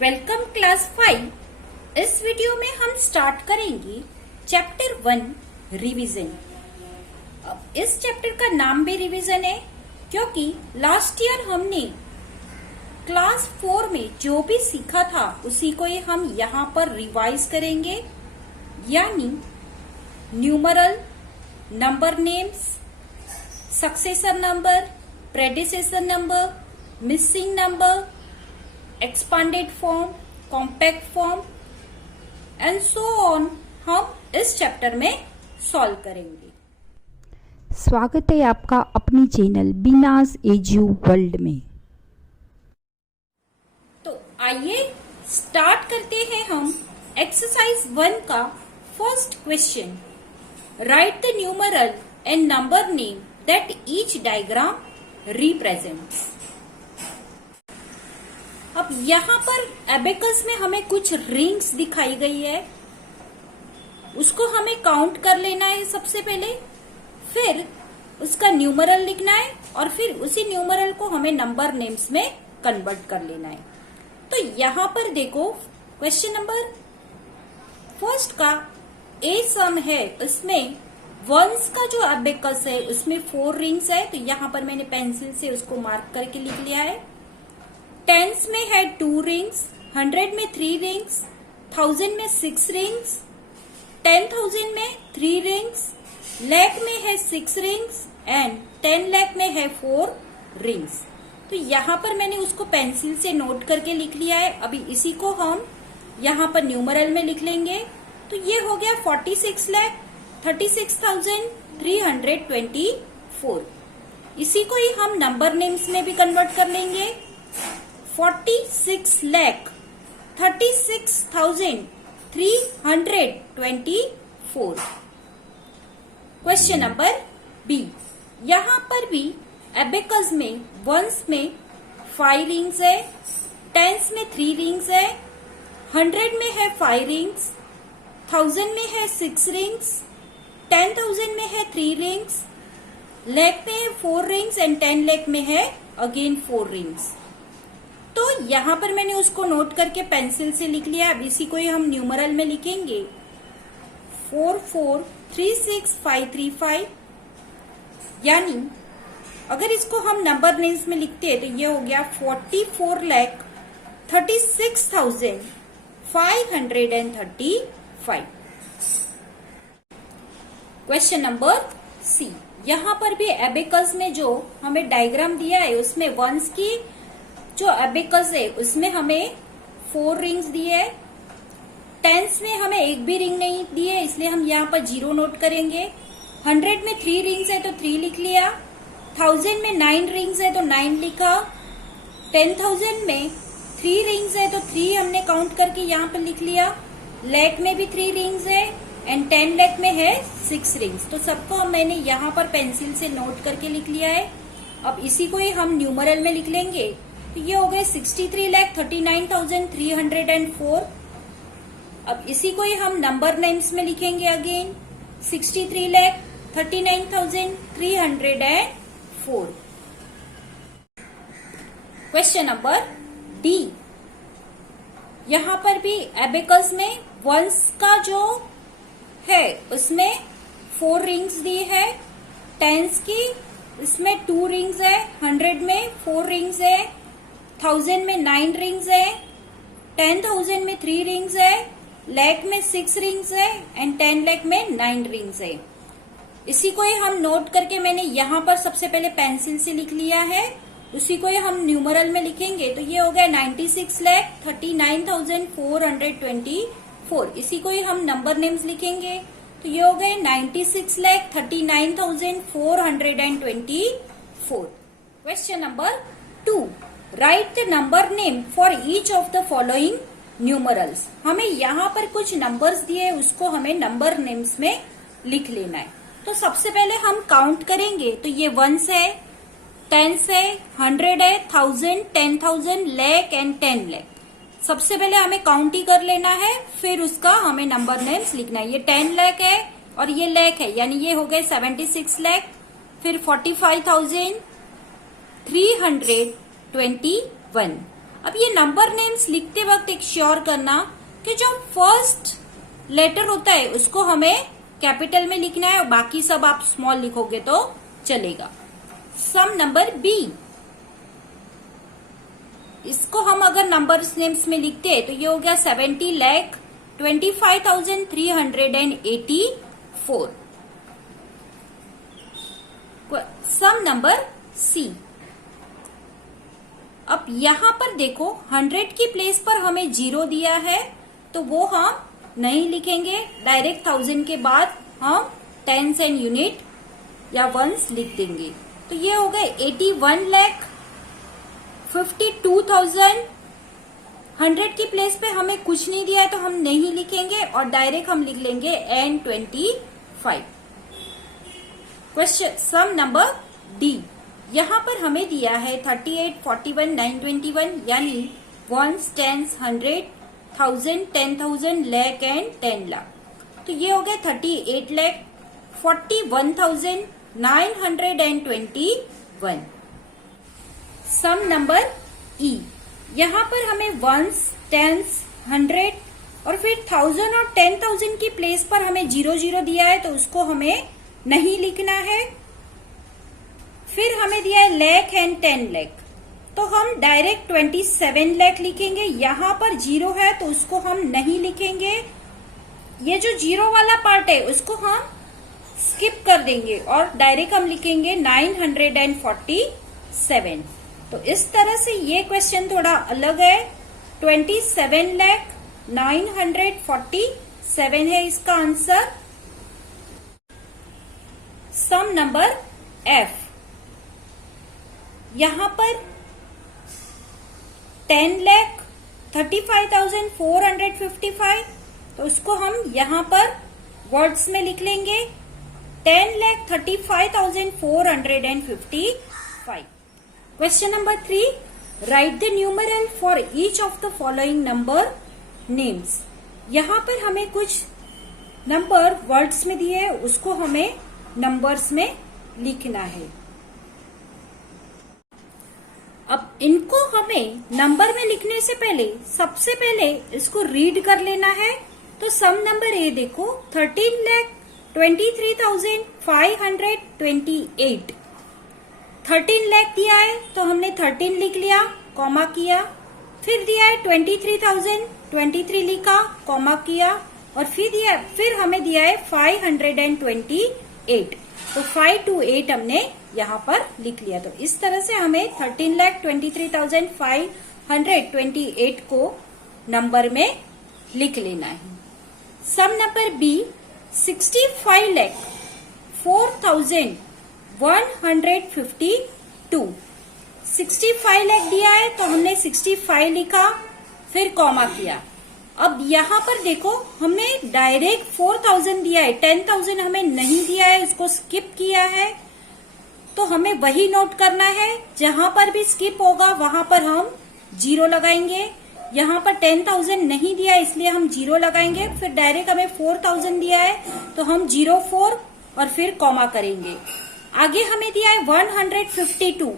Welcome class 5। इस video में हम स्टार्ट करेंगे चैप्टर 1 रिवीजन। अब इस चैप्टर का नाम भी रिवीजन है क्योंकि लास्ट ईयर हमने क्लास 4 में जो भी सीखा था उसी को ही हम यहाँ पर रिवाइज करेंगे, यानी numeral, number names, successor number, predecessor number, missing number, expanded form, compact form and so on हम इस चैप्टर में सॉल्व करेंगे। स्वागत है आपका अपनी चैनल बीनाज एजू वर्ल्ड में। तो आइए स्टार्ट करते हैं हम एक्सरसाइज 1 का first question. Right the numeral and number name that each diagram represents. अब यहाँ पर एबेकस में हमें कुछ रिंग्स दिखाई गई है, उसको हमें काउंट कर लेना है सबसे पहले, फिर उसका न्यूमरल लिखना है और फिर उसी न्यूमरल को हमें नंबर नेम्स में कन्वर्ट कर लेना है। तो यहाँ पर देखो क्वेश्चन नंबर फर्स्ट का ए सम है, उसमें वंस का जो एबेकस है उसमें 4 रिंग्स है, तो यहाँ पर मैंने पेंसिल से उसको मार्क करके लिख लिया है। टेंस में है 2 रिंग्स, 100 में 3 रिंग्स, 1000 में 6 रिंग्स, 10,000 में 3 रिंग्स, लाख में है 6 रिंग्स एंड 10 लाख में है 4 रिंग्स। तो यहाँ पर मैंने उसको पेंसिल से नोट करके लिख लिया है। अभी इसी को हम यहाँ पर न्यूमरल में लिख लेंगे। तो ये हो गया 46,36,324। इसी को ही हम नंबर नेम्स में भी कन्वर्ट कर लेंगे। 46,36,324। Question number B. यहाँ पर भी एबेकस में वंस में 5 रिंग्स है, टेंस में 3 रिंग्स है, 100 में है 5 रिंग्स, 1000 में है 6 रिंग्स, 10,000 में है 3 रिंग्स, लाख में है 4 रिंग्स एंड 10 लाख में है अगेन 4 रिंग्स। तो यहाँ पर मैंने उसको नोट करके पेंसिल से लिख लिया। अब इसी को ही हम न्यूमरल में लिखेंगे 4436,535, यानी अगर इसको हम नंबर नेम्स में लिखते हैं तो ये हो गया 44,36,535। Question number C. यहाँ पर भी एबेकस में जो हमें डायग्राम दिया है उसमें वंस की जो एबेकस है उसमें हमें 4 रिंग्स दिए है, टेंस में हमें एक भी रिंग नहीं दी है इसलिए हम यहाँ पर 0 नोट करेंगे। 100 में 3 रिंग्स है तो 3 लिख लिया, 1000 में 9 रिंग्स है तो 9 लिखा, 10,000 में 3 रिंग्स है तो 3 हमने काउंट करके यहाँ पर लिख लिया, लाख में भी 3 रिंग्स है एंड 10 लाख में है 6 रिंग्स। तो सबको मैंने यहाँ पर पेंसिल से नोट करके लिख लिया है। अब इसी को ही हम न्यूमरल में लिख लेंगे। तो ये हो गए 63,39,304। अब इसी को ही हम नंबर नेम्स में लिखेंगे अगेन 63,39,304। Question number D. यहाँ पर भी एबेकस में वंस का जो है उसमें 4 रिंग्स दी है, टेंस की इसमें 2 रिंग्स है, 100 में 4 रिंग्स है, 1000 में 9 रिंग्स है, 10,000 में 3 रिंग्स है, लाख में 6 रिंग्स है एंड 10 लाख में 9 रिंग्स है। इसी को ही हम नोट करके मैंने यहाँ पर सबसे पहले पेंसिल से लिख लिया है, उसी को ही हम न्यूमरल में लिखेंगे। तो ये हो गया 96,39,424। इसी को ही हम नंबर नेम्स लिखेंगे। तो ये हो गए 96,39,424। Question number 2, right the number name for each of the following numerals. हमें यहाँ पर कुछ नंबर्स दिए, उसको हमें नंबर नेम्स में लिख लेना है। तो सबसे पहले हम काउंट करेंगे। तो ये 1s है, 10s है, 100 है, 1000, 10,000, लाख एंड 10 लाख। सबसे पहले हमें काउंट ही कर लेना है, फिर उसका हमें नंबर नेम्स लिखना है। ये 10 लाख है और ये लाख है, यानी ये हो गए 76 लाख। फिर 45,321। अब ये नंबर नेम्स लिखते वक्त एक श्योर करना कि जो फर्स्ट लेटर होता है उसको हमें कैपिटल में लिखना है और बाकी सब आप स्मॉल लिखोगे तो चलेगा। सम नंबर बी, इसको हम अगर नंबर्स नेम्स में लिखते हैं तो ये हो गया 70,25,384। सम नंबर सी, अब यहां पर देखो 100 की प्लेस पर हमें 0 दिया है, तो वो हम नहीं लिखेंगे, डायरेक्ट 1000 के बाद हम टेंस एंड यूनिट या वंस लिख देंगे। तो ये हो गए 81,52,000। 100 की प्लेस पे हमें कुछ नहीं दिया है तो हम नहीं लिखेंगे और डायरेक्ट हम लिख लेंगे N25। क्वेश्चन सम नंबर डी, यहाँ पर हमें दिया है 38, 41, 921, यानी 1s, 10s, 100, 1000, 10,000, lakh and 10 lakh. तो ये हो गया 38,41,921। सम नंबर ई, यहाँ पर हमें 1s, 10s, 100 और फिर 1000 और 10,000 की प्लेस पर हमें 00 दिया है तो उसको हमें नहीं लिखना है। फिर हमें दिया है लाख एंड 10 लाख, तो हम डायरेक्ट 27 लाख लिखेंगे। यहाँ पर 0 है तो उसको हम नहीं लिखेंगे। ये जो 0 वाला पार्ट है उसको हम स्किप कर देंगे और डायरेक्ट हम लिखेंगे 947। तो इस तरह से ये क्वेश्चन थोड़ा अलग है। 27,947 है इसका आंसर। सम नंबर एफ, यहां पर 10,35,455, तो उसको हम यहां पर वर्ड्स में लिख लेंगे 10,35,455। Question number 3, right the numeral for each of the following number names. यहां पर हमें कुछ नंबर वर्ड्स में दिए हैं, उसको हमें नंबर्स में लिखना है। अब इनको हमें नंबर में लिखने से पहले सबसे पहले इसको रीड कर लेना है। तो सम नंबर ए देखो 13,23,528। 13 लाख दिया है तो हमने 13 लिख लिया, कॉमा किया। फिर दिया है 23,000, 23 लिखा, कॉमा किया। और फिर हमें दिया है 528, तो 528 हमने यहाँ पर लिख लिया। तो इस तरह से हमें 13,23,528 को नंबर में लिख लेना है। Some number B 65,04,152। 65 लाख दिया है तो हमने 65 लिखा, फिर कॉमा किया। अब यहाँ पर देखो हमें डायरेक्ट 4,000 दिया है, 10,000 हमें नहीं दिया है, इसको स्किप किया है। तो हमें वही नोट करना है, जहां पर भी स्किप होगा वहां पर हम 0 लगाएंगे। यहाँ पर 10,000 नहीं दिया है इसलिए हम 0 लगाएंगे। फिर डायरेक्ट हमें 4,000 दिया है तो हम 04 और फिर कॉमा करेंगे। आगे हमें दिया है 152,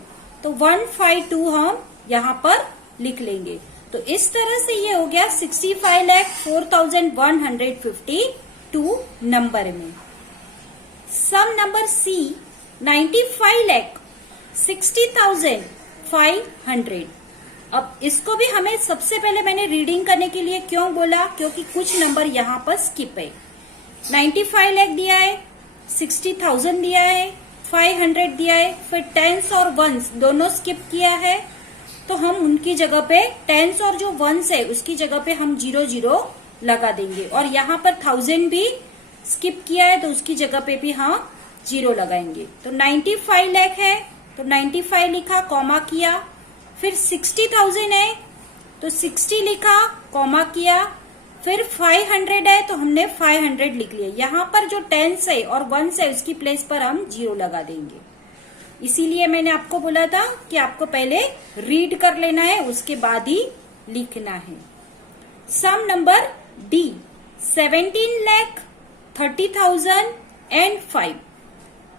तो 152 हम यहाँ पर लिख लेंगे। तो इस तरह से ये हो गया 65,04,152 नंबर में। सम नंबर सी 95,60,500। अब इसको भी हमें सबसे पहले मैंने रीडिंग करने के लिए क्यों बोला, क्योंकि कुछ नंबर यहाँ पर स्किप है। 95 लाख दिया है 60,000 दिया है, 500 दिया है, फिर टेंस और वंस दोनों स्किप किया है, तो हम उनकी जगह पे टेंस और जो वंस है उसकी जगह पे हम 00 लगा देंगे। और यहाँ पर 1000 भी स्किप किया है तो उसकी जगह पे भी हम 0 लगाएंगे। तो 95 लाख है तो 95 लिखा, कॉमा किया। फिर 60,000 है तो 60 लिखा, कॉमा किया। फिर 500 है तो हमने 500 लिख लिया। यहाँ पर जो टेंस है और वंस है उसकी प्लेस पर हम 0 लगा देंगे। इसीलिए मैंने आपको बोला था कि आपको पहले रीड कर लेना है, उसके बाद ही लिखना है। Some number D 17,30,005।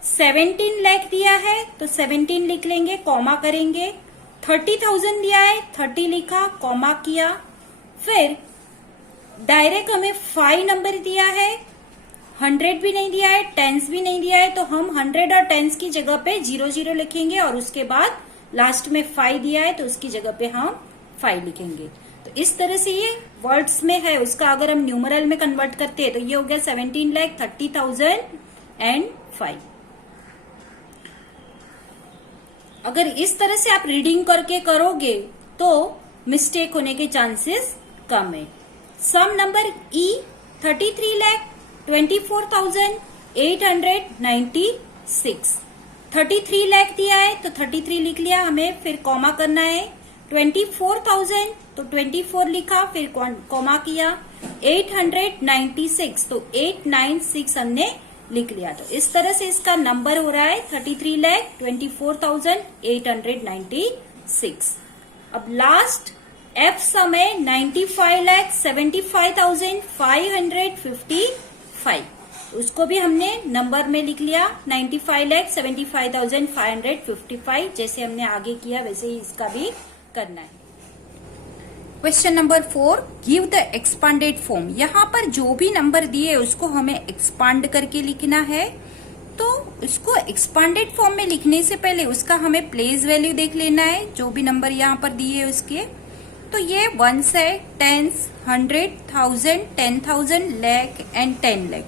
17 लाख दिया है तो 17 लिख लेंगे, कॉमा करेंगे। 30,000 दिया है, 30 लिखा, कॉमा किया। फिर डायरेक्ट हमें 5 नंबर दिया है, 100 भी नहीं दिया है, टेंस भी नहीं दिया है, तो हम 100 और टेंस की जगह पे 00 लिखेंगे और उसके बाद लास्ट में 5 दिया है तो उसकी जगह पे हम 5 लिखेंगे। तो इस तरह से ये वर्ड्स में है, उसका अगर हम न्यूमरल में कन्वर्ट करते हैं तो ये हो गया 17,30,005। अगर इस तरह से आप रीडिंग करके करोगे तो मिस्टेक होने के चांसेस कम है। सम नंबर ई 33,24,896। 33 लाख दिया है तो 33 लिख लिया हमें, फिर कॉमा करना है। 24,000 तो 24 लिखा, फिर कॉमा किया। 896 तो 896 हमने लिख लिया। तो इस तरह से इसका नंबर हो रहा है 33,24,896। अब लास्ट एफ सम है 95,75,555। उसको भी हमने नंबर में लिख लिया 95,75,555। जैसे हमने आगे किया वैसे ही इसका भी करना है। Question number 4, give the expanded form. यहाँ पर जो भी नंबर दिए उसको हमें एक्सपांड करके लिखना है। तो इसको एक्सपांडेड फॉर्म में लिखने से पहले उसका हमें प्लेस वैल्यू देख लेना है, जो भी नंबर यहाँ पर दिए उसके। तो ये वंस है, टेंस, 100, 1000, 10,000, लाख एंड 10 लाख।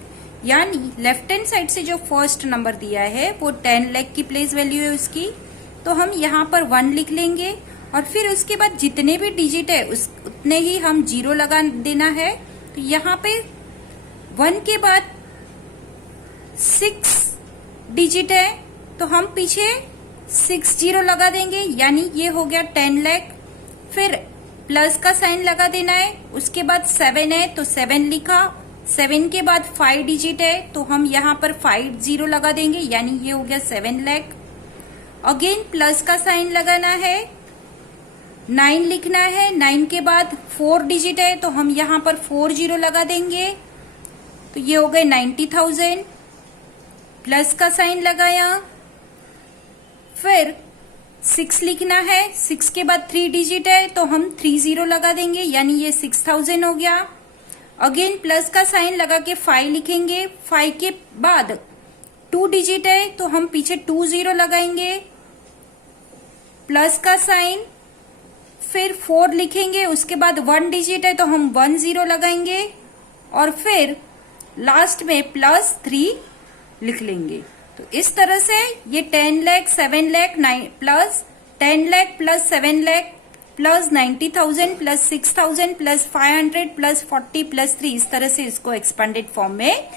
यानी लेफ्ट हैंड साइड से जो फर्स्ट नंबर दिया है वो 10 लाख की प्लेस वैल्यू है उसकी। तो हम यहाँ पर 1 लिख लेंगे और फिर उसके बाद जितने भी डिजिट है उतने ही हम 0 लगा देना है। तो यहाँ पे 1 के बाद 6 डिजिट है तो हम पीछे 6 0 लगा देंगे, यानी ये हो गया 10 लाख। फिर प्लस का साइन लगा देना है। उसके बाद 7 है तो 7 लिखा। 7 के बाद 5 डिजिट है तो हम यहाँ पर 5 0 लगा देंगे, यानी ये हो गया 7 लाख। अगेन प्लस का साइन लगाना है। 9 लिखना है। 9 के बाद 4 डिजिट है तो हम यहाँ पर 4 0 लगा देंगे, तो ये हो गए 90,000। प्लस का साइन लगाया। फिर 6 लिखना है। 6 के बाद 3 डिजिट है तो हम 3 0 लगा देंगे, यानी ये 6,000 हो गया। अगेन प्लस का साइन लगा के 5 लिखेंगे। 5 के बाद 2 डिजिट है तो हम पीछे 2 0 लगाएंगे, प्लस का साइन। फिर 4 लिखेंगे। उसके बाद 1 डिजिट है तो हम 1 0 लगाएंगे और फिर लास्ट में प्लस 3 लिख लेंगे। तो इस तरह से ये 10 lakh, 7 lakh, 9 plus 10 lakh plus 7 lakh plus 90,000 plus 6,000 plus 500 plus 40 plus 3, इस तरह से इसको एक्सपेंडेड फॉर्म में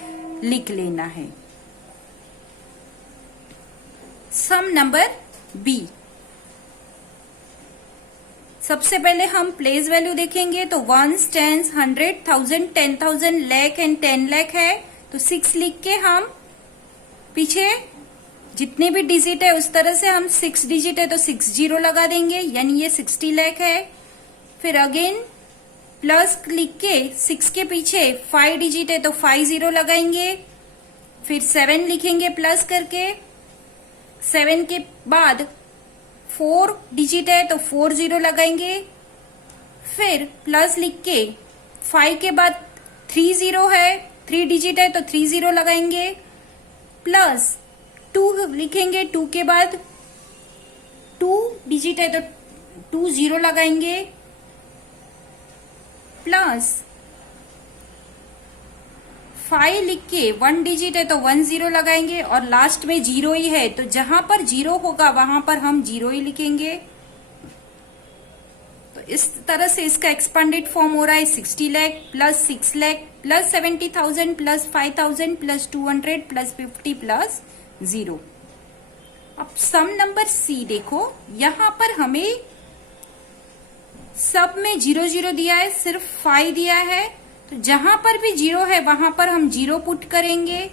लिख लेना है। Some number B. सबसे पहले हम प्लेस वैल्यू देखेंगे तो ones, tens, 100, 1000, 10,000, lakh and 10 lakh है। तो 6 लिख के हम पीछे जितने भी डिजिट है उस तरह से हम 6 डिजिट है तो 6 0 लगा देंगे, यानी ये 60 लाख है। फिर अगेन प्लस लिख के 6 के पीछे 5 डिजिट है तो 5 0 लगाएंगे। फिर 7 लिखेंगे प्लस करके। 7 के बाद 4 डिजिट है तो 4 0 लगाएंगे। फिर प्लस लिख के 5 के बाद 3 0 है, 3 डिजिट है तो 3 0 लगाएंगे। प्लस 2 लिखेंगे। 2 के बाद 2 डिजिट है तो 2 0 लगाएंगे। प्लस 5 लिख के 1 डिजिट है तो 1 0 लगाएंगे और लास्ट में 0 ही है तो जहां पर 0 होगा वहां पर हम 0 ही लिखेंगे। तो इस तरह से इसका एक्सपेंडेड फॉर्म हो रहा है 60 lakh plus 6 lakh plus 70,000 plus 5,000 plus 200 plus 50 plus 0। अब सम नंबर सी देखो, यहां पर हमें सब में 0 0 दिया है, सिर्फ 5 दिया है, तो जहां पर भी 0 है वहां पर हम 0 पुट करेंगे।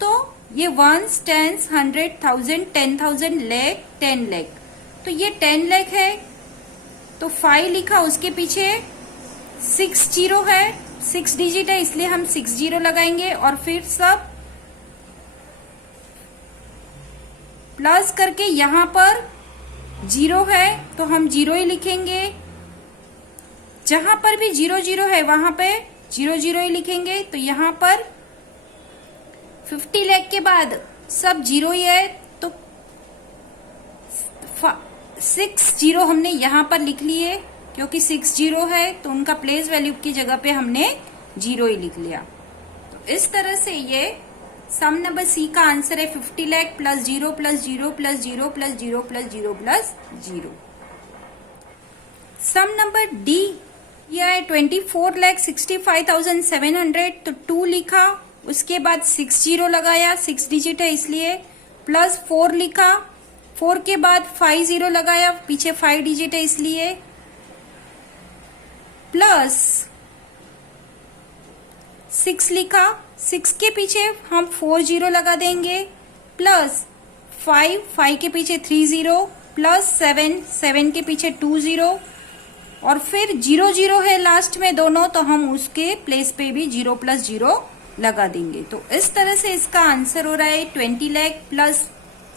तो ये 1 10 100 1000 10,000 लाख 10 लाख, तो ये 10 लाख है तो 5 लिखा, उसके पीछे 6 0 है, 6 डिजिट है इसलिए हम 6 0 लगाएंगे और फिर सब प्लस करके यहां पर 0 है तो हम 0 ही लिखेंगे। जहां पर भी 0 0 है वहां पे 0 0 ही लिखेंगे। तो यहां पर 50 लाख के बाद सब 0 ही है तो 6 0 हमने यहां पर लिख लिए, क्योंकि 6 0 है तो उनका प्लेस वैल्यू की जगह पे हमने 0 ही लिख लिया। तो इस तरह से ये सम नंबर सी का आंसर है 50 lakh plus 0 plus 0 plus 0 plus 0 plus 0 plus 0। सम नंबर डी यह है 24 लाख 65,700, तो 2 लिखा, उसके बाद 6 0 लगाया, 6 डिजिट है इसलिए, प्लस 4 लिखा, 4 के बाद 5 0 लगाया, पीछे 5 डिजिट है इसलिए, प्लस 6 लिखा, 6 के पीछे हम 4 0 लगा देंगे, प्लस 5 के पीछे 3 0, प्लस 7 के पीछे 2 0 और फिर 0 0 है लास्ट में दोनों, तो हम उसके प्लेस पे भी 0 प्लस 0 लगा देंगे। तो इस तरह से इसका आंसर हो रहा है 20 lakh plus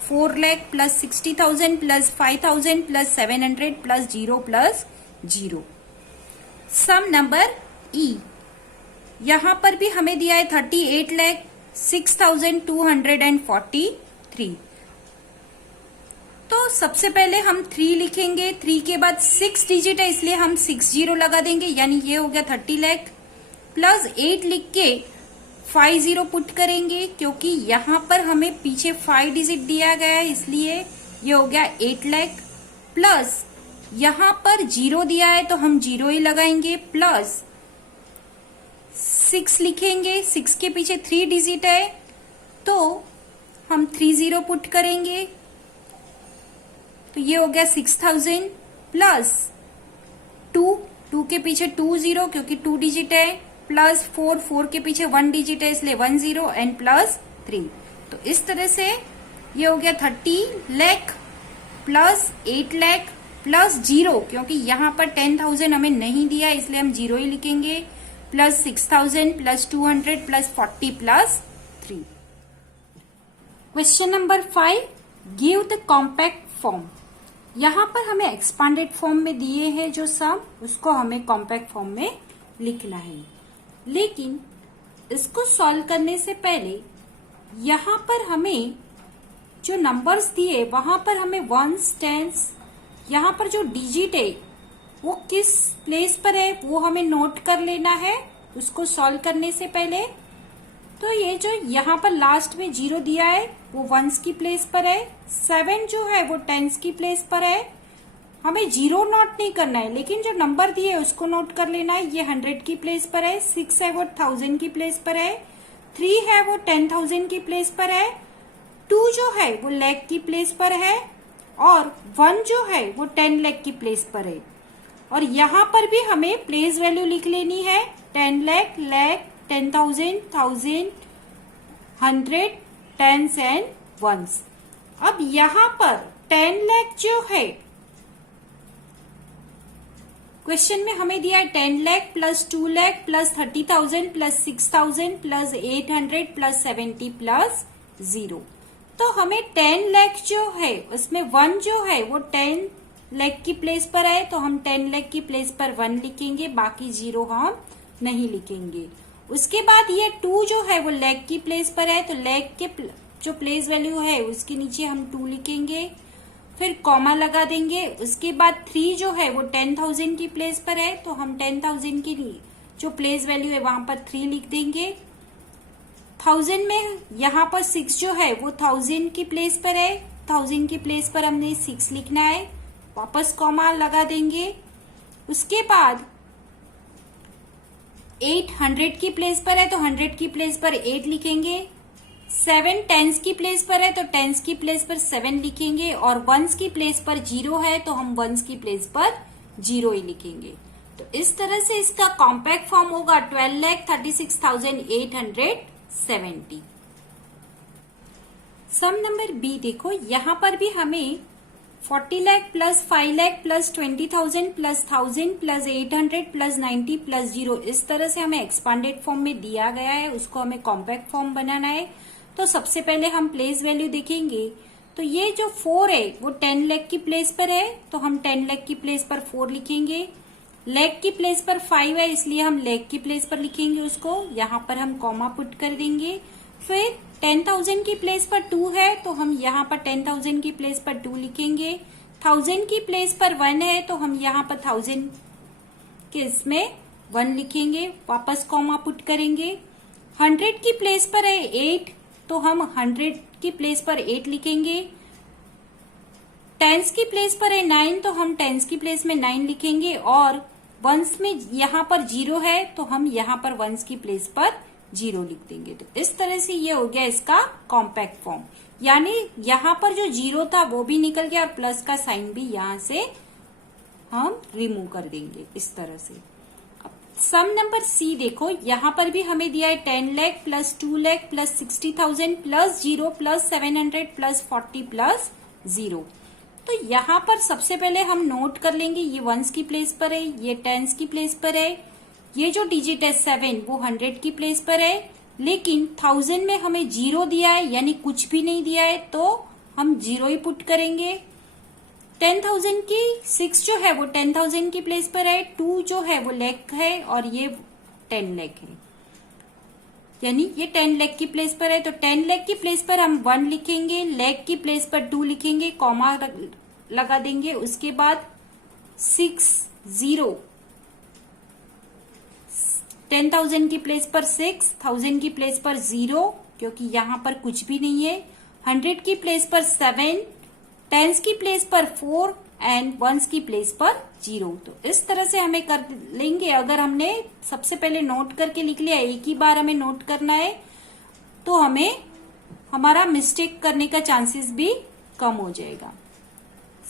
4 lakh plus 60,000 plus 5,000 plus 700 plus 0 plus 0। सम नंबर ई, यहां पर भी हमें दिया है 38 लाख 6,243। तो सबसे पहले हम 3 लिखेंगे, 3 के बाद 6 डिजिट है इसलिए हम 6 0 लगा देंगे, यानी ये हो गया 30 लाख, प्लस 8 लिख के 5 0 पुट करेंगे, क्योंकि यहां पर हमें पीछे 5 डिजिट दिया गया है इसलिए ये हो गया 8 लाख, प्लस यहां पर 0 दिया है तो हम 0 ही लगाएंगे, प्लस 6 लिखेंगे, 6 के पीछे 3 डिजिट है तो हम 3 0 पुट करेंगे, तो ये हो गया 6,000 प्लस 2 के पीछे 2 0 क्योंकि 2 डिजिट है, प्लस 4 के पीछे 1 डिजिट है इसलिए 1 0 एंड प्लस 3। तो इस तरह से ये हो गया 30 लाख प्लस 8 लाख प्लस 0, क्योंकि यहाँ पर 10,000 हमें नहीं दिया इसलिए हम 0 ही लिखेंगे, plus 6,000 plus 200 plus 40 plus 3। Question number 5, give the compact form. यहाँ पर हमें एक्सपांडेड फॉर्म में दिए हैं जो सम, उसको हमें कॉम्पैक्ट फॉर्म में लिखना है। लेकिन इसको सॉल्व करने से पहले यहाँ पर हमें जो नंबर्स दिए वहां पर हमें 1s 10s, यहाँ पर जो डिजिट है वो किस प्लेस पर है वो हमें नोट कर लेना है उसको सॉल्व करने से पहले। तो ये जो यहाँ पर लास्ट में 0 दिया है वो 1s की प्लेस पर है, 7 जो है वो 10s की प्लेस पर है। हमें 0 नोट नहीं करना है, लेकिन जो नंबर दिए है उसको नोट कर लेना है। ये 100 की प्लेस पर है, 6 है वो 1000 की प्लेस पर है, 3 है वो 10,000 की प्लेस पर है, 2 जो है वो लाख की प्लेस पर है और 1 जो है वो 10 लाख की प्लेस पर है। और यहाँ पर भी हमें प्लेस वैल्यू लिख लेनी है, 10 lakh, lakh, 10,000, 1000, 100, tens and ones. अब यहाँ पर 10 लाख जो है क्वेश्चन में हमें दिया है 10 lakh plus 2 lakh plus 30,000 plus 6,000 plus 800 plus 70 plus 0। तो हमें 10 लाख जो है उसमें 1 जो है वो 10 लाख की प्लेस पर है, तो हम 10 लाख की प्लेस पर 1 लिखेंगे, बाकी 0 हम नहीं लिखेंगे। उसके बाद ये 2 जो है वो लाख की प्लेस पर है, तो लाख के जो प्लेस वैल्यू है उसके नीचे हम 2 लिखेंगे, फिर कॉमा लगा देंगे। उसके बाद 3 जो है वो 10,000 की प्लेस पर है, तो हम 10,000 की जो प्लेस वैल्यू है वहां पर 3 लिख देंगे। 1000 में यहाँ पर 6 जो है वो 1000 की प्लेस पर है, 1000 की प्लेस पर हमने 6 लिखना है, वापस कॉमा लगा देंगे। उसके बाद 8 100 की प्लेस पर है तो 100 की प्लेस पर 8 लिखेंगे। 7 टेंस की प्लेस पर है तो टेंस की प्लेस पर 7 लिखेंगे, और वंस की प्लेस पर 0 है तो हम वंस की प्लेस पर 0 ही लिखेंगे। तो इस तरह से इसका कॉम्पैक्ट फॉर्म होगा 12,36,870। सम नंबर बी देखो, यहां पर भी हमें 40 lakh plus 5 lakh plus 20,000 plus 1000 plus 800 plus 90 plus 0, इस तरह से हमें एक्सपांडेड फॉर्म में दिया गया है, उसको हमें कॉम्पैक्ट फॉर्म बनाना है। तो सबसे पहले हम प्लेस वैल्यू देखेंगे। तो ये जो 4 है वो 10 लाख की प्लेस पर है, तो हम 10 लाख की प्लेस पर 4 लिखेंगे। लाख की प्लेस पर 5 है, इसलिए हम लाख की प्लेस पर लिखेंगे उसको, यहाँ पर हम कॉमा पुट कर देंगे। फिर 10,000 की प्लेस पर 2 है तो हम यहाँ पर 10,000 की प्लेस पर 2 लिखेंगे। 1000 की प्लेस पर 1 है तो हम यहाँ पर 1000 के इसमें 1 लिखेंगे, वापस कॉमा पुट करेंगे। 100 की प्लेस पर है 8 तो हम 100 की प्लेस पर 8 लिखेंगे। टेंस की प्लेस पर है 9 तो हम टेंस की प्लेस में 9 लिखेंगे, और वंस में यहाँ पर 0 है तो हम यहाँ पर वंस की प्लेस पर 0 लिख देंगे। तो इस तरह से ये हो गया इसका कॉम्पैक्ट फॉर्म, यानी यहाँ पर जो 0 था वो भी निकल गया और प्लस का साइन भी यहाँ से हम रिमूव कर देंगे इस तरह से। अब सम नंबर सी देखो, यहाँ पर भी हमें दिया है 10 lakh plus 2 lakh plus 60,000 plus 0 plus 700 plus 40 plus 0। तो यहाँ पर सबसे पहले हम नोट कर लेंगे, ये वंस की प्लेस पर है, ये टेंस की प्लेस पर है, ये जो डिजिट है 7 वो 100 की प्लेस पर है, लेकिन 1000 में हमें 0 दिया है यानी कुछ भी नहीं दिया है तो हम 0 ही पुट करेंगे। 10,000 की 6 जो है वो 10,000 की प्लेस पर है, 2 जो है वो लाख है और ये 10 लाख है, यानी ये 10 लाख की प्लेस पर है। तो 10 लाख की प्लेस पर हम 1 लिखेंगे, लाख की प्लेस पर 2 लिखेंगे, कॉमा लगा देंगे। उसके बाद 6 0, 10,000 की प्लेस पर 6, 1000 की प्लेस पर 0 क्योंकि यहाँ पर कुछ भी नहीं है, 100 की प्लेस पर 7, टेंस की प्लेस पर 4 एंड वंस की प्लेस पर 0। तो इस तरह से हमें कर लेंगे। अगर हमने सबसे पहले नोट करके लिख लिया, एक ही बार हमें नोट करना है, तो हमें हमारा मिस्टेक करने का चांसेस भी कम हो जाएगा।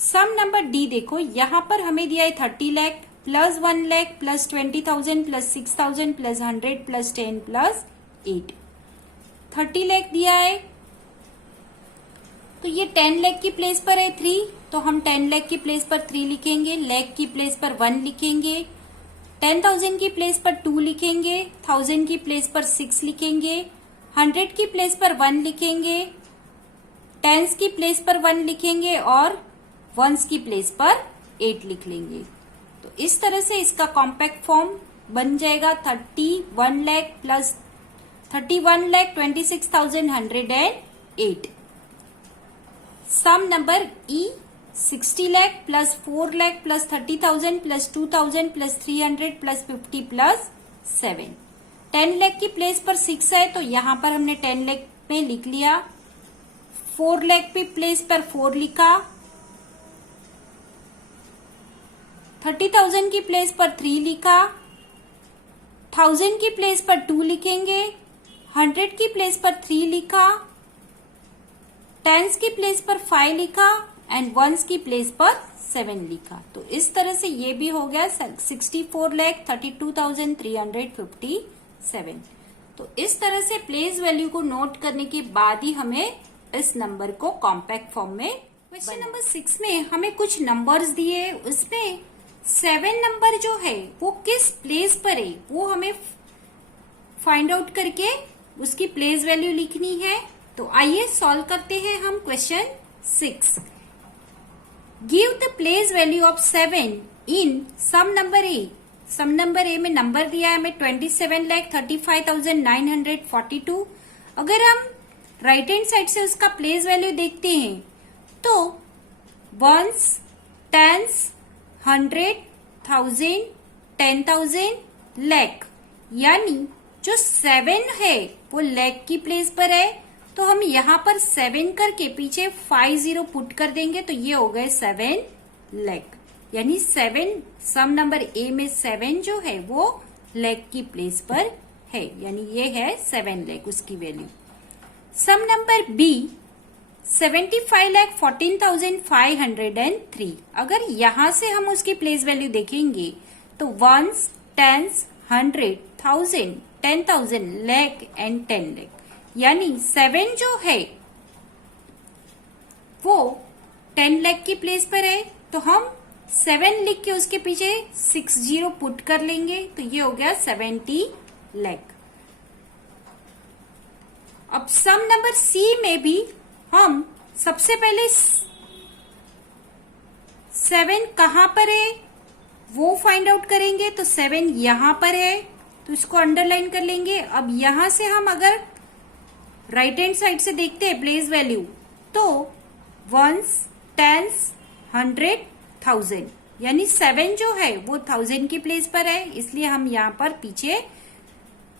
सम नंबर डी देखो, यहाँ पर हमें दिया है 30 lakh plus 1 lakh plus 20,000 plus 6,000 plus 100 plus 10 plus 8। 30 lakh दिया है तो ये 10 लाख की प्लेस पर है 3, तो हम 10 लाख की प्लेस पर 3 लिखेंगे, लाख की प्लेस पर 1 लिखेंगे, 10,000 की प्लेस पर 2 लिखेंगे, 1000 की प्लेस पर 6 लिखेंगे, 100 की प्लेस पर 1 लिखेंगे, टेंस की प्लेस पर 1 लिखेंगे और वंस की प्लेस पर 8 लिख लेंगे। तो इस तरह से इसका कॉम्पैक्ट फॉर्म बन जाएगा 31 लाख प्लस 31,26,108। सम नंबर ई 60 lakh plus 4 lakh plus 30,000 plus 2,000 plus 300 plus 50 plus 7। 10 lakh की प्लेस पर 6 है तो यहाँ पर हमने 10 लाख में लिख लिया, 4 लाख की प्लेस पर 4 लिखा, 30,000 की प्लेस पर 3 लिखा, 1000 की प्लेस पर 2 लिखेंगे, 100 की प्लेस पर 3 लिखा, टेंस की प्लेस पर 5 लिखा एंड वंस की प्लेस पर 7 लिखा। तो इस तरह से ये भी हो गया 64,32,357। तो इस तरह से प्लेस वैल्यू को नोट करने के बाद ही हमें इस नंबर को कॉम्पैक्ट फॉर्म में। क्वेश्चन नंबर 6 में हमें कुछ नंबर्स दिए, उसमें 7 नंबर जो है वो किस प्लेस पर है वो हमें फाइंड आउट करके उसकी प्लेस वैल्यू लिखनी है। तो आइए सॉल्व करते हैं हम क्वेश्चन 6। Give the place value of 7 in some number A. Some number A में नंबर दिया है हमें 27,35,942। अगर हम राइट हैंड साइड से उसका प्लेस वैल्यू देखते हैं तो वंस, टेंस, 100, 1000, 10,000, लाख, यानी जो 7 है वो लैख की प्लेस पर है, तो हम यहाँ पर 7 करके पीछे 50 पुट कर देंगे, तो ये हो गए 7 लैख। यानी 7 सम नंबर ए में 7 जो है वो लैख की प्लेस पर है, यानी ये है 7 लैख उसकी वैल्यू। Some number B 75,14,503। अगर यहां से हम उसकी प्लेस वैल्यू देखेंगे तो ones, tens, 100, 1000, 10,000, lakh and 10 lakh, यानी 7 जो है वो 10 लैख की प्लेस पर है, तो हम 7 लिख के उसके पीछे 60 पुट कर लेंगे, तो ये हो गया 70 लैख। अब सम नंबर सी में भी हम सबसे पहले 7 कहां पर है वो फाइंड आउट करेंगे, तो 7 यहां पर है, तो इसको अंडरलाइन कर लेंगे। अब यहां से हम अगर राइट हैंड साइड से देखते हैं प्लेस वैल्यू, तो वंस, टेंस, 100, 1000, यानी 7 जो है वो 1000 की प्लेस पर है, इसलिए हम यहाँ पर पीछे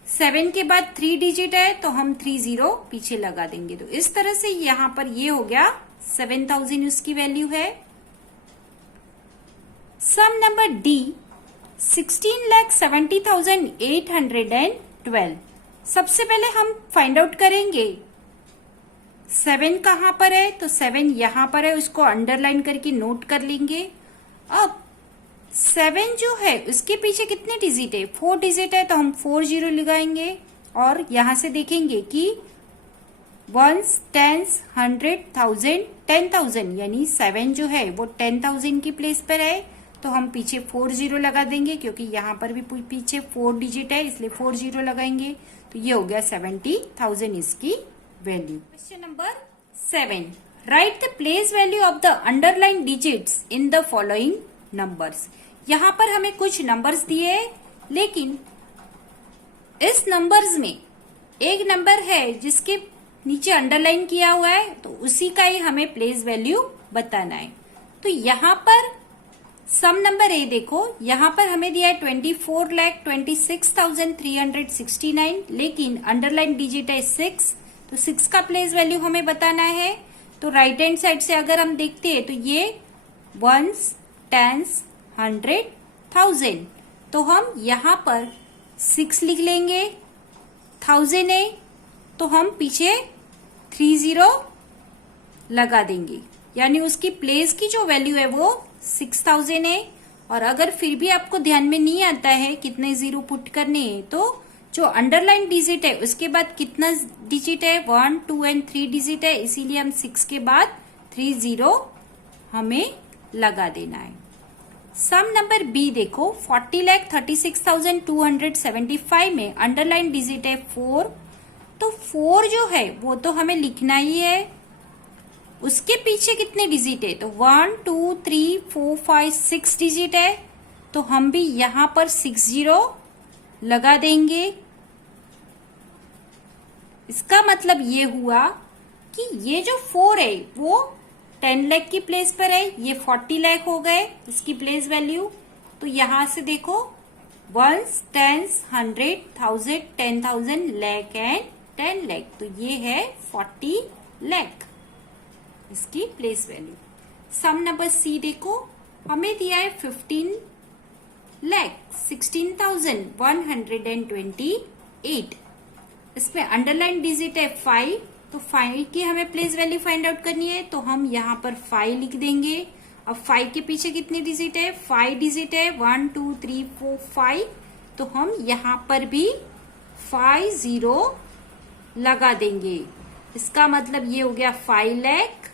7 के बाद 3 डिजिट है तो हम 30 पीछे लगा देंगे। तो इस तरह से यहाँ पर ये हो गया 7000 उसकी वैल्यू है। Some number D 16,70,812। सबसे पहले हम फाइंड आउट करेंगे 7 कहां पर है, तो 7 यहां पर है, उसको अंडरलाइन करके नोट कर लेंगे। अब 7 जो है उसके पीछे कितने डिजिट है, 4 डिजिट है, तो हम 40 लगाएंगे और यहां से देखेंगे कि वंस, टेंस, 100, 1000, 10,000, यानी 7 जो है वो 10,000 की प्लेस पर है, तो हम पीछे 40 लगा देंगे, क्योंकि यहां पर भी पीछे 4 डिजिट है इसलिए 40 लगाएंगे, तो ये हो गया 70,000 इसकी value. Question number 7, right the place value of the underline digits in the following numbers. यहां पर हमें कुछ नंबर्स दिए हैं, लेकिन इस नंबर्स में एक नंबर है जिसके नीचे अंडरलाइन किया हुआ है, तो उसी का ही हमें प्लेस वैल्यू बताना है। तो यहां पर सम नंबर ए देखो, यहां पर हमें दिया है 24,26,369, लेकिन अंडरलाइन डिजिट है 6, तो 6 का प्लेस वैल्यू हमें बताना है। तो राइट हैंड साइड से अगर हम देखते हैं तो ये वंस, टेंस, 100, 1000, तो हम यहां पर 6 लिख लेंगे। 1000 है तो हम पीछे 30 लगा देंगे, यानी उसकी प्लेस की जो वैल्यू है वो 6000 है। और अगर फिर भी आपको ध्यान में नहीं आता है कितने 0 पुट करने हैं, तो जो अंडरलाइन डिजिट है उसके बाद कितना डिजिट है, 1, 2 एंड 3 डिजिट है, इसीलिए हम 6 के बाद 30 हमें लगा देना है। सम नंबर बी देखो, 40,36,275 में अंडरलाइन डिजिट है 4, तो 4 जो है वो तो हमें लिखना ही है। उसके पीछे कितने डिजिट है, तो 1, 2, 3, 4, 5, 6 डिजिट है, तो हम भी यहां पर 60 लगा देंगे। इसका मतलब ये हुआ कि ये जो 4 है वो 10 लाख की प्लेस पर है, ये 40 लाख हो गए इसकी प्लेस वैल्यू। तो यहां से देखो ones, tens, 100, 1000, 10,000, lakh and 10 lakh, तो ये है 40 लाख इसकी place value. Some number C देखो, हमें दिया है 15,16,128। इसमें अंडरलाइन डिजिट है 5, तो 5 की हमें प्लेस वैल्यू फाइंड आउट करनी है, तो हम यहाँ पर 5 लिख देंगे। अब 5 के पीछे कितने डिजिट है, 5 डिजिट है, 1, 2, 3, 4, 5, तो हम यहाँ पर भी 50 लगा देंगे। इसका मतलब ये हो गया 5 लाख,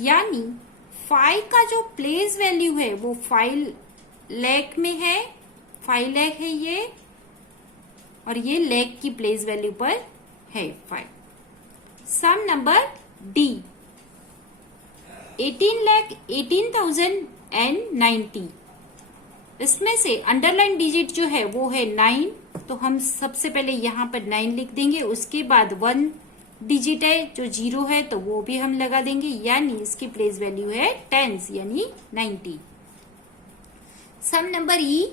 यानी 5 का जो प्लेस वैल्यू है वो 5 लाख में है, 5 लाख है ये, और ये लाख की प्लेस वैल्यू पर है 5। सम नंबर डी 18,18,090, इसमें से अंडरलाइन डिजिट जो है वो है 9, तो हम सबसे पहले यहां पर 9 लिख देंगे। उसके बाद 1 डिजिट है जो 0 है, तो वो भी हम लगा देंगे, यानी इसकी प्लेस वैल्यू है 10 यानी 90। सम नंबर ई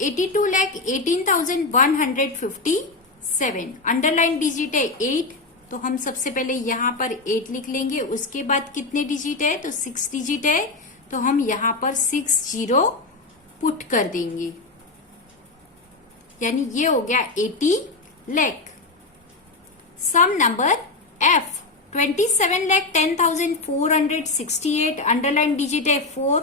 82,18,150, 7। अंडरलाइन डिजिट है 8, तो हम सबसे पहले यहाँ पर 8 लिख लेंगे। उसके बाद कितने डिजिट है, तो 6 डिजिट है, तो हम यहाँ पर 6 0 पुट कर देंगे, यानी ये हो गया 80 लाख। सम नंबर F 27,10,468। अंडरलाइन डिजिट है 4,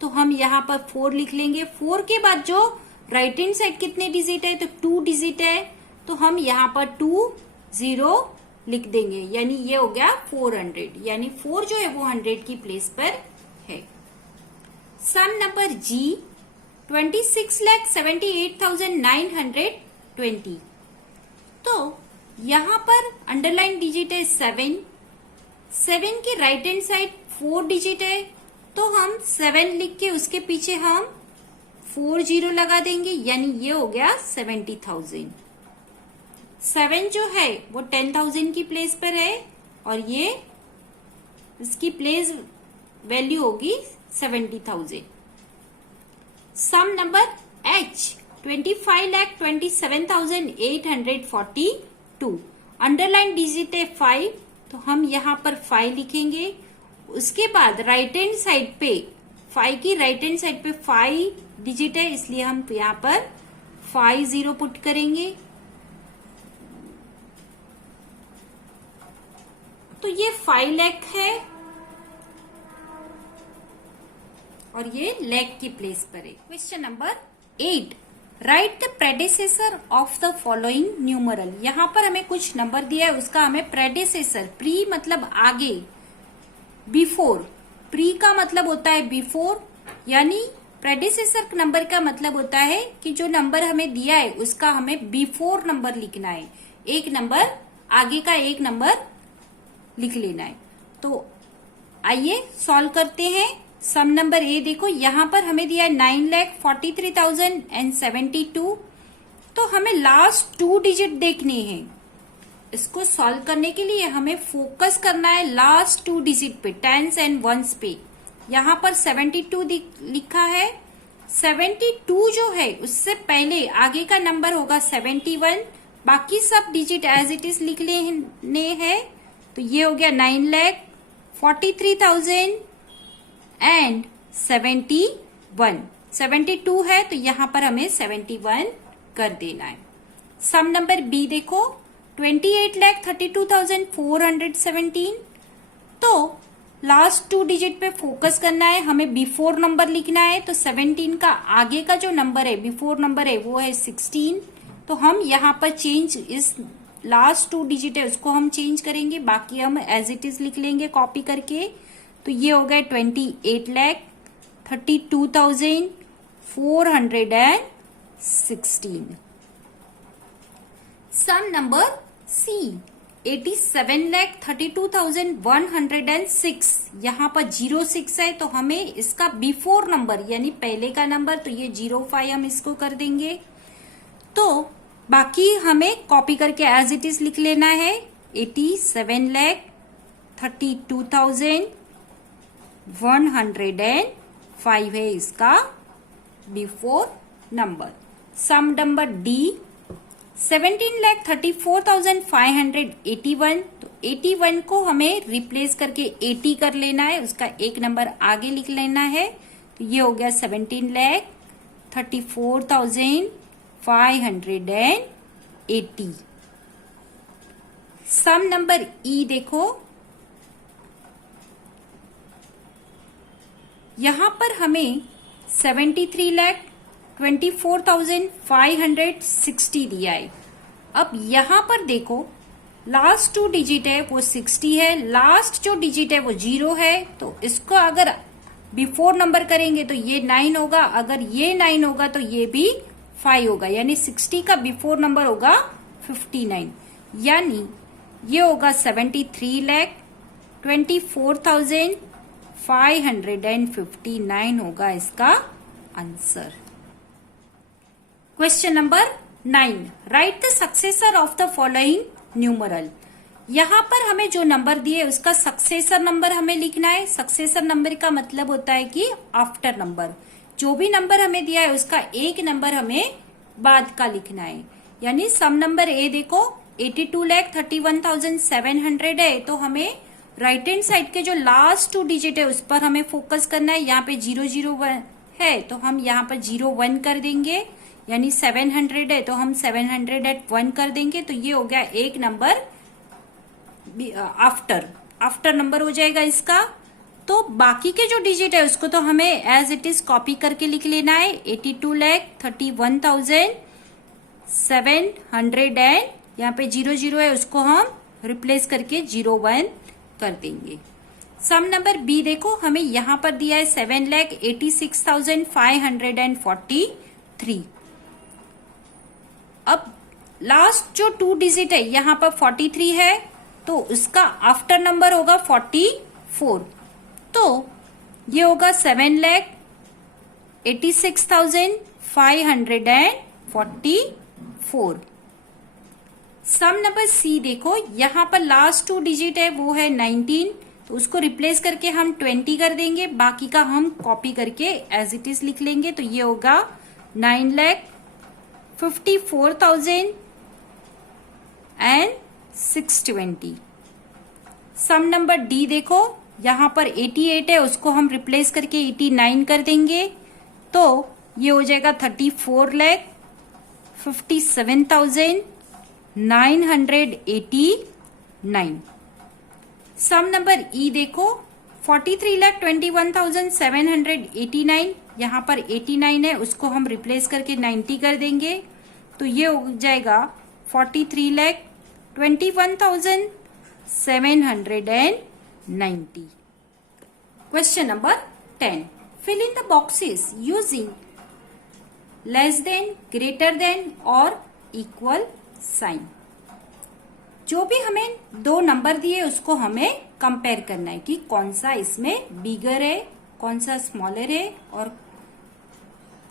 तो हम यहाँ पर 4 लिख लेंगे। 4 के बाद जो राइट हैंड साइड कितने डिजिट है, तो 2 डिजिट है, तो हम यहाँ पर 2 0 लिख देंगे, यानी ये हो गया 400, यानी 4 जो है वो 100 की प्लेस पर है। Some number G 26,78,920। तो यहां पर अंडरलाइन डिजिट है 7, 7 के राइट हैंड साइड 4 डिजिट है, तो हम 7 लिख के उसके पीछे हम 4 0 लगा देंगे, यानी ये हो गया 70,000। 7 जो है वो 10,000 की प्लेस पर है, और ये इसकी प्लेस वैल्यू होगी 70,000। सम नंबर H 25,27,842। अंडरलाइन डिजिट है 5, तो हम यहाँ पर 5 लिखेंगे। उसके बाद राइट हैंड साइड पे 5 की राइट हैंड साइड पे 5 डिजिट है, इसलिए हम यहाँ पर 5 0 पुट करेंगे। तो ये 5 लाख है, और ये लैख की प्लेस पर है। Question number 8, right the predecessor of the following numeral. यहाँ पर हमें कुछ नंबर दिया है, उसका हमें प्रेडिसेसर, प्री मतलब आगे, बिफोर, प्री का मतलब होता है बिफोर, यानी प्रेडिसेसर नंबर का मतलब होता है कि जो नंबर हमें दिया है उसका हमें बिफोर नंबर लिखना है, एक नंबर आगे का एक नंबर लिख लेना है। तो आइए सॉल्व करते हैं। सम नंबर ए देखो, यहां पर हमें दिया है 9,43,072, तो हमें लास्ट 2 डिजिट देखने हैं। इसको सॉल्व करने के लिए हमें फोकस करना है लास्ट 2 डिजिट पे, टेंस एंड वंस पे। यहां पर 72 लिखा है, 72 जो है उससे पहले आगे का नंबर होगा 71, बाकी सब डिजिट एज इट इज लिख लेने हैं। तो ये हो गया 9,43,071। 72 है तो यहां पर हमें 71 कर देना है। सम नंबर बी देखो, 28,32,417, तो लास्ट 2 डिजिट पे फोकस करना है, हमें बिफोर नंबर लिखना है। तो 17 का आगे का जो नंबर है, बिफोर नंबर है, वो है 16। तो हम यहाँ पर चेंज, इस लास्ट 2 डिजिट है उसको हम चेंज करेंगे, बाकी हम एज इट इज लिख लेंगे कॉपी करके। तो ये हो गया 28,32,416। सम नंबर सी 87,32,106। यहाँ पर 06 है तो हमें इसका बिफोर नंबर यानी पहले का नंबर, तो ये 05 हम इसको कर देंगे। तो बाकी हमें कॉपी करके एज इट इज लिख लेना है। 87,32,105 है इसका बिफोर नंबर। सम नंबर डी 17,34,581। तो 81 को हमें रिप्लेस करके 80 कर लेना है, उसका एक नंबर आगे लिख लेना है। तो ये हो गया 17,34,580। सम नंबर ई देखो, यहां पर हमें 73,24,560 दिया है। अब यहां पर देखो लास्ट 2 डिजिट है वो 60 है, लास्ट जो डिजिट है वो 0 है, तो इसको अगर बिफोर नंबर करेंगे तो ये 9 होगा, अगर ये 9 होगा तो ये भी 5 होगा, यानी 60 का बिफोर नंबर होगा 59, यानी ये होगा 73,24,559 होगा इसका answer. Question number 9, right the successor of the following numeral. यहां पर हमें जो नंबर दिए उसका सक्सेसर नंबर हमें लिखना है। सक्सेसर नंबर का मतलब होता है कि आफ्टर नंबर, जो भी नंबर हमें दिया है उसका एक नंबर हमें बाद का लिखना है। यानी सम नंबर ए देखो 82,31,700 है, तो हमें राइट हैंड साइड के जो लास्ट 2 डिजिट है उस पर हमें फोकस करना है। यहाँ पे 001 है तो हम यहाँ पर 01 कर देंगे, यानी 700 है तो हम 701 कर देंगे। तो ये हो गया एक नंबर आफ्टर नंबर हो जाएगा इसका। तो बाकी के जो डिजिट है उसको तो हमें एज इट इज कॉपी करके लिख लेना है। 82,31,700 एंड यहाँ पे 00 है उसको हम रिप्लेस करके 01 कर देंगे। सम नंबर बी देखो, हमें यहाँ पर दिया है 7,86,543। अब लास्ट जो 2 डिजिट है यहाँ पर 43 है तो उसका आफ्टर नंबर होगा 44, तो ये होगा 7,86,544। सम नंबर सी देखो, यहां पर लास्ट 2 डिजिट है वो है 19, तो उसको रिप्लेस करके हम 20 कर देंगे, बाकी का हम कॉपी करके एज इट इज लिख लेंगे। तो ये होगा 9,54,620। सम नंबर डी देखो, यहां पर 88 है उसको हम रिप्लेस करके 89 कर देंगे, तो ये हो जाएगा 34,57,989। सम नंबर ई देखो, 43,21,789, यहां पर 89 है उसको हम रिप्लेस करके 90 कर देंगे, तो ये हो जाएगा 43,21,790। Question number 10. Fill in the boxes using less than, greater than और equal sign. जो भी हमें 2 नंबर दिए उसको हमें कंपेयर करना है कि कौन सा इसमें बिगर है, कौन सा स्मॉलर है और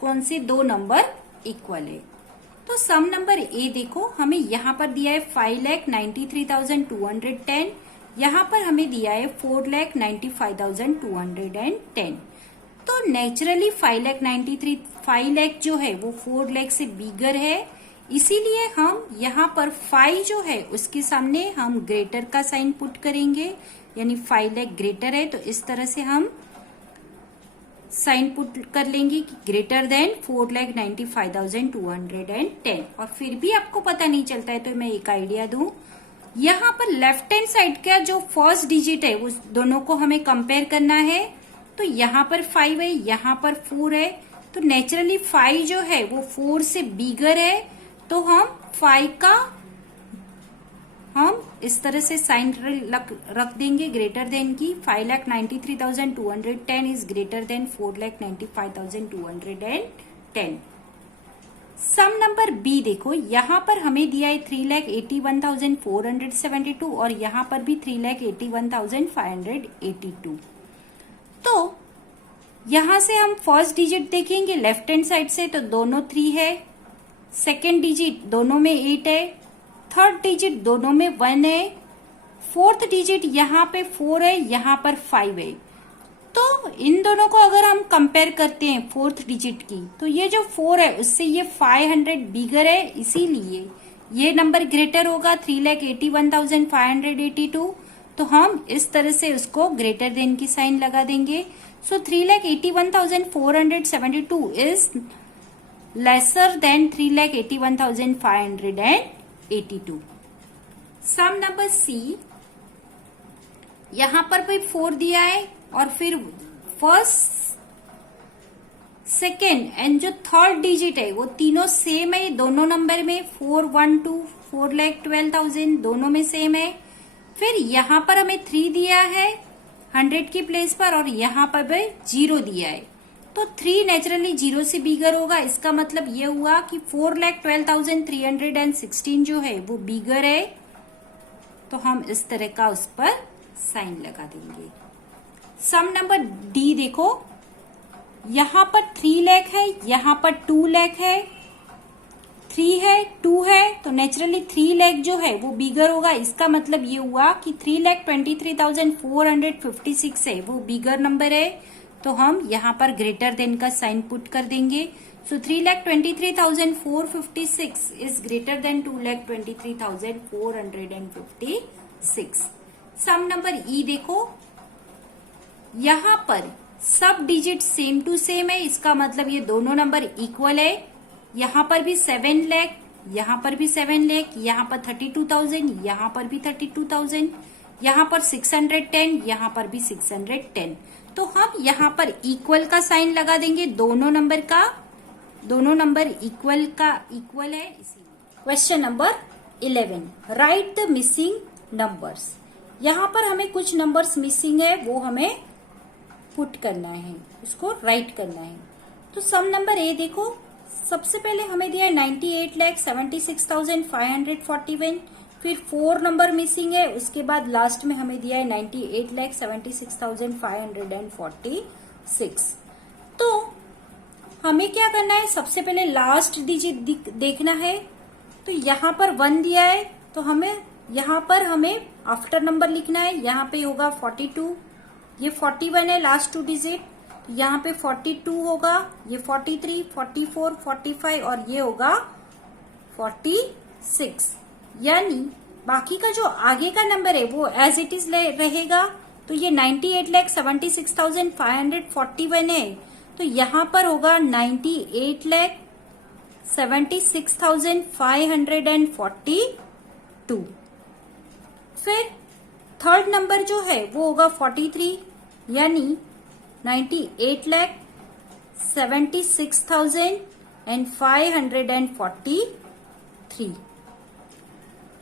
कौन से 2 नंबर इक्वल है। तो सम नंबर ए देखो, हमें यहाँ पर दिया है 5,93,210, यहाँ पर हमें दिया है 4,95,210। तो नेचुरली 5 लाख जो है वो 4 लाख से बिगर है, इसीलिए हम यहाँ पर 5 जो है उसके सामने हम ग्रेटर का साइन पुट करेंगे, यानी 5 लाख ग्रेटर है तो इस तरह से हम साइन पुट कर लेंगे कि ग्रेटर देन 4,95,210। और फिर भी आपको पता नहीं चलता है तो मैं एक आइडिया दूं, यहाँ पर लेफ्ट हैंड साइड का जो फर्स्ट डिजिट है उस दोनों को हमें कंपेयर करना है। तो यहाँ पर 5 है, यहाँ पर 4 है, तो नेचुरली 5 जो है वो 4 से बिगर है, तो हम 5 का हम इस तरह से साइन रख देंगे ग्रेटर देन की। 5,93,210 is greater than 4,95,210। Some number B देखो, यहाँ पर हमें दिया है 3,81,472 और यहाँ पर भी 3,81,582। तो यहां से हम फर्स्ट डिजिट देखेंगे लेफ्ट हैंड साइड से तो दोनों 3 है, सेकेंड डिजिट दोनों में 8 है, थर्ड डिजिट दोनों में 1 है, फोर्थ डिजिट यहाँ पे 4 है, यहाँ पर 5 है। तो इन दोनों को अगर हम कंपेयर करते हैं फोर्थ डिजिट की, तो ये जो 4 है उससे ये 500 बिगर है, इसीलिए ये नंबर ग्रेटर होगा 3,81,582। तो हम इस तरह से उसको ग्रेटर देन की साइन लगा देंगे। So 3,81,472 is lesser than 3,81,582। Some number C, यहां पर भी 4 दिया है और फिर फर्स्ट सेकेंड एंड जो थर्ड डिजिट है वो तीनों सेम है दोनों नंबर में, 412 4,12,000 दोनों में सेम है। फिर यहाँ पर हमें 3 दिया है 100 की प्लेस पर और यहाँ पर भी 0 दिया है, तो 3 नेचुरली 0 से बिगर होगा। इसका मतलब ये हुआ कि 4,12,316 जो है वो बिगर है, तो हम इस तरह का उस पर साइन लगा देंगे। सम नंबर डी देखो, यहाँ पर 3 लाख है, यहाँ पर 2 लाख है, 3 है 2 है, तो नेचुरली 3 लाख जो है वो बिगर होगा। इसका मतलब ये हुआ कि 3,23,456 है वो बिगर नंबर है, तो हम यहाँ पर ग्रेटर देन का साइन पुट कर देंगे। So 3,23,456 is greater than 2,23,456. Some number E देखो, यहां पर सब डिजिट सेम टू सेम है, इसका मतलब ये दोनों नंबर इक्वल है। यहां पर भी 7 लाख, यहां पर भी 7 लाख, यहां पर 32,000, यहां पर भी 32,000, यहां पर 610, यहां पर भी 610। तो हम यहां पर इक्वल का साइन लगा देंगे, दोनों नंबर इक्वल है इसीलिए। Question number 11, right the missing numbers. यहां पर हमें कुछ नंबर्स मिसिंग है, वो हमें पुट करना है, उसको राइट करना है। तो सम नंबर ए देखो, सबसे पहले हमें दिया है 98,76,541, फिर 4 नंबर मिसिंग है, उसके बाद लास्ट में हमें दिया है 98,76,546। तो हमें क्या करना है, सबसे पहले लास्ट डिजिट देखना है। तो यहाँ पर 1 दिया है, तो हमें यहाँ पर हमें आफ्टर नंबर लिखना है। यहाँ पे होगा 42, ये 41 है लास्ट 2 डिजिट, तो यहाँ पे 42 होगा, ये 43, 44, 45 और ये होगा 46। यानी बाकी का जो आगे का नंबर है वो एज इट इज रहेगा। तो ये 98,76,541 है, तो यहाँ पर होगा 98,76,542। फिर थर्ड नंबर जो है वो होगा 43, यानी 98,76,543।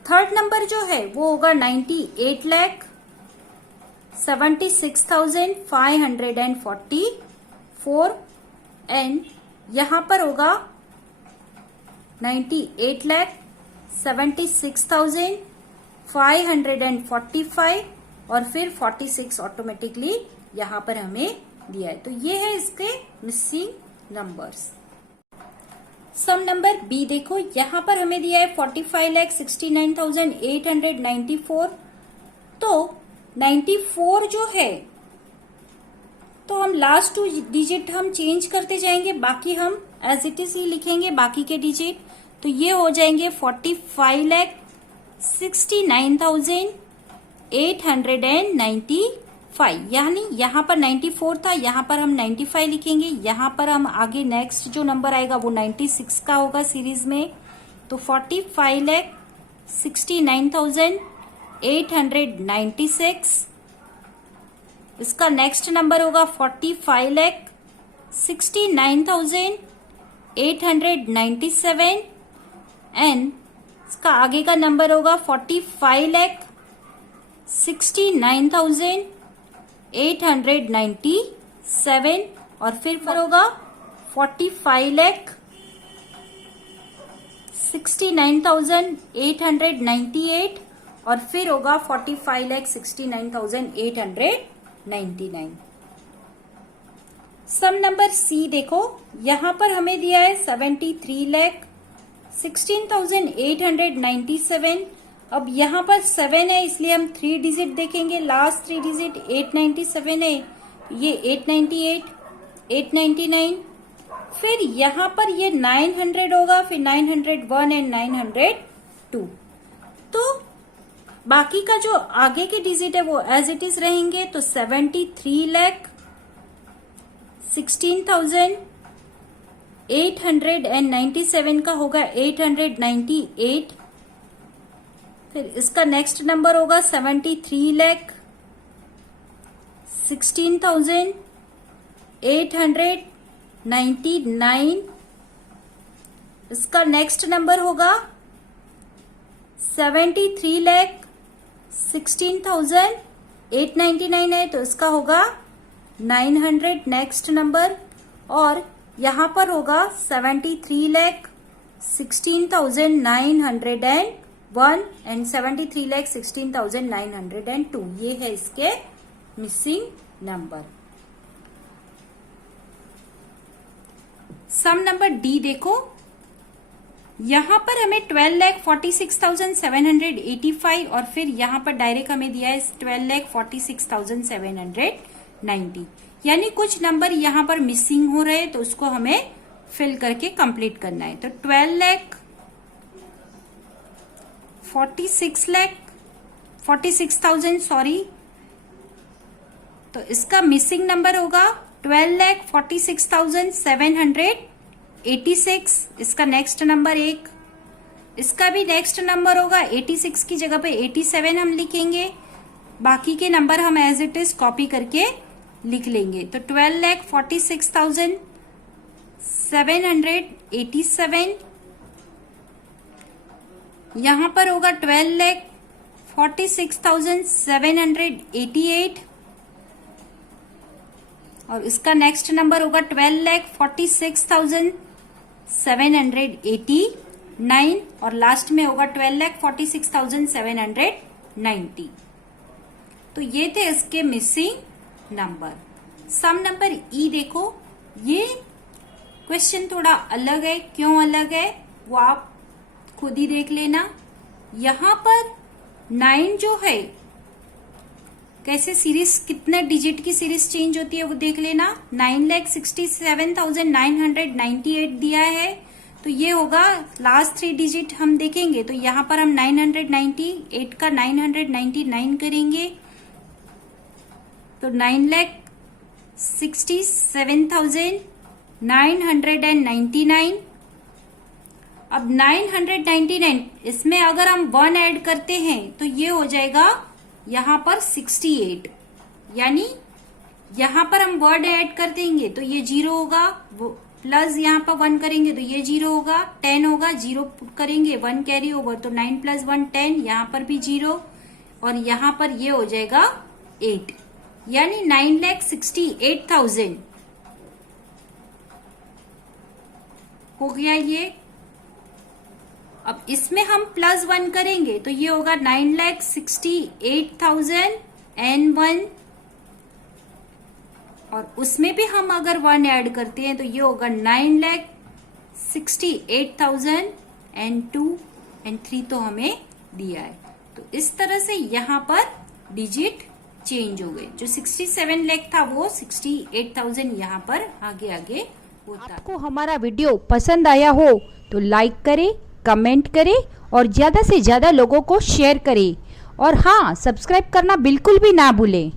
थर्ड नंबर जो है वो होगा 98,76,544 एंड यहां पर होगा 98,76,545 और फिर 46 ऑटोमेटिकली यहां पर हमें दिया है। तो ये है इसके मिसिंग नंबर्स। सम नंबर बी देखो, यहां पर हमें दिया है 45,69,894। तो 94 जो है, तो हम लास्ट 2 डिजिट हम चेंज करते जाएंगे, बाकी हम एज इट इज ही लिखेंगे बाकी के डिजिट। तो ये हो जाएंगे 45,69,895, यानी यहाँ पर 94 था, यहाँ पर हम 95 लिखेंगे। यहाँ पर हम आगे नेक्स्ट जो नंबर आएगा वो 96 का होगा सीरीज में। तो 45,69,896, इसका नेक्स्ट नंबर होगा 45,69,897 एंड इसका आगे का नंबर होगा 45,69,897 और फिर होगा 45,69,898 और फिर होगा 45,69,899। सम नंबर सी देखो, यहां पर हमें दिया है 73,16,897। अब यहाँ पर 7 है, इसलिए हम 3 डिजिट देखेंगे। लास्ट 3 डिजिट 897 है, ये 898, 899। फिर यहाँ पर ये 900 होगा, फिर 901 एंड 902। तो बाकी का जो आगे के डिजिट है वो एज इट इज रहेंगे। तो 73,16,897 का होगा 898। फिर इसका नेक्स्ट नंबर होगा 73,16,899। इसका नेक्स्ट नंबर होगा 73,16,899 है, तो इसका होगा 900 नेक्स्ट नंबर। और यहां पर होगा 73,16,901 एंड 73,16,902। ये है इसके मिसिंग नंबर। सम नंबर डी देखो, यहां पर हमें 12,46,785 और फिर यहां पर डायरेक्ट हमें दिया है 12,46,790, यानी कुछ नंबर यहां पर मिसिंग हो रहे हैं, तो उसको हमें फिल करके कंप्लीट करना है। तो 12 लाख 46,000 सॉरी, तो इसका मिसिंग नंबर होगा 12,46,786। इसका नेक्स्ट नंबर 1, इसका भी नेक्स्ट नंबर होगा 86 की जगह पे 87 हम लिखेंगे, बाकी के नंबर हम एज इट इज कॉपी करके लिख लेंगे। तो 12,46,787, यहां पर होगा 12,46,788 और इसका नेक्स्ट नंबर होगा 12,46,789 और लास्ट में होगा 12,46,790। तो ये थे इसके मिसिंग नंबर। सम नंबर ई देखो, ये क्वेश्चन थोड़ा अलग है, क्यों अलग है वो आप खुद ही देख लेना। यहां पर 9 जो है कैसे सीरीज, कितने डिजिट की सीरीज चेंज होती है वो देख लेना। 9,67,998 दिया है, तो ये होगा लास्ट 3 डिजिट हम देखेंगे। तो यहां पर हम 998 का 999 करेंगे, तो 9,67,999। अब 999 इसमें अगर हम 1 ऐड करते हैं तो ये हो जाएगा यहां पर 68, यानी यहां पर हम वर्ड ऐड कर देंगे तो ये 0 होगा, वो प्लस यहां पर 1 करेंगे तो ये 0 होगा, 10 होगा, 0 करेंगे 1 कैरी ओवर, तो 9 + 1 10, यहां पर भी 0 और यहां पर ये हो जाएगा 8, यानी 9,68,000 हो गया ये। अब इसमें हम +1 करेंगे तो ये होगा 9,68,001 और उसमें भी हम अगर 1 ऐड करते हैं तो ये होगा 9,68,002 एंड 3 तो हमें दिया है। तो इस तरह से यहाँ पर डिजिट चेंज हो गए, जो 67 लाख था वो 68,000 यहाँ पर आगे आगे होता। आपको हमारा वीडियो पसंद आया हो तो लाइक करें, कमेंट करें और ज़्यादा से ज़्यादा लोगों को शेयर करें और हाँ, सब्सक्राइब करना बिल्कुल भी ना भूलें।